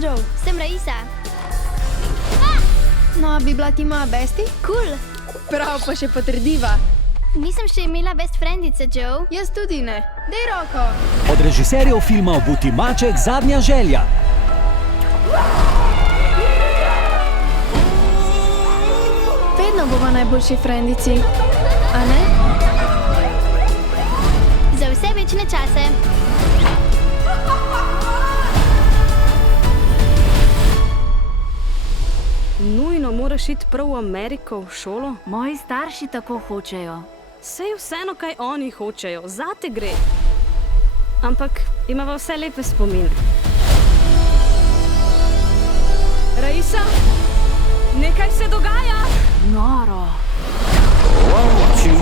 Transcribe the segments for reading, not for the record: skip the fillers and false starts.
sem Joe. Sem Raisa. No, bi bila ti moja besti? Cool. Prav pa še potrdiva. Nisem še imela best friendice, Joe. Jaz tudi ne. Dej roko. Od režiserjev filmov Buti Maček Zadnja želja. Vedno bova najboljši friendici, a ne? Za vse večne čase. Nujno moraš iti prav v Ameriko, v šolo? Moji starši tako hočejo. Sej vseeno, kaj oni hočejo, zate gre. Ampak imava vse lepe spomine. Raisa, nekaj se dogaja! Noro. Drži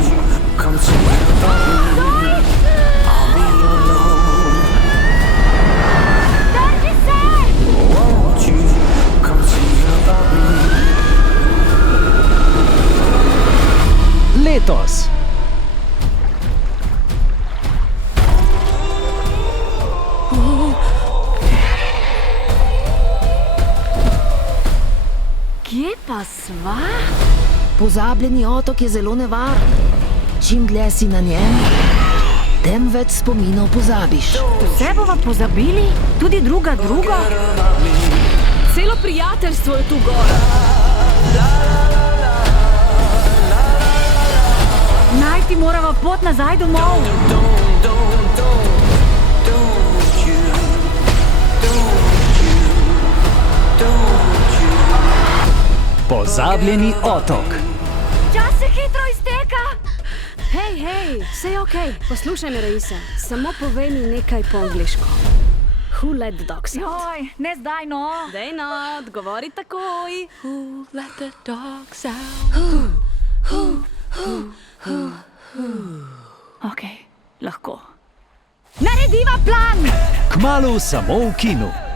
se! Letos. Kje pa sva? Pozabljeni otok je zelo nevaren. Čim dlje si na njem, tem več spominov pozabiš. Vse bova pozabili? Tudi drugo? Celo prijateljstvo je tu gor. Najti morava pot nazaj domov. Pozabljeni otok. Čas se hitro izteka. Hej, vse je okej. Poslušaj me, Raisa, samo povej mi nekaj po angliško. Who let the dogs out? Joj, ne zdaj no. Dej no, odgovori takoj. Who let the dogs out? Okej, lahko. Narediva plan! Kmalu samo v kinu.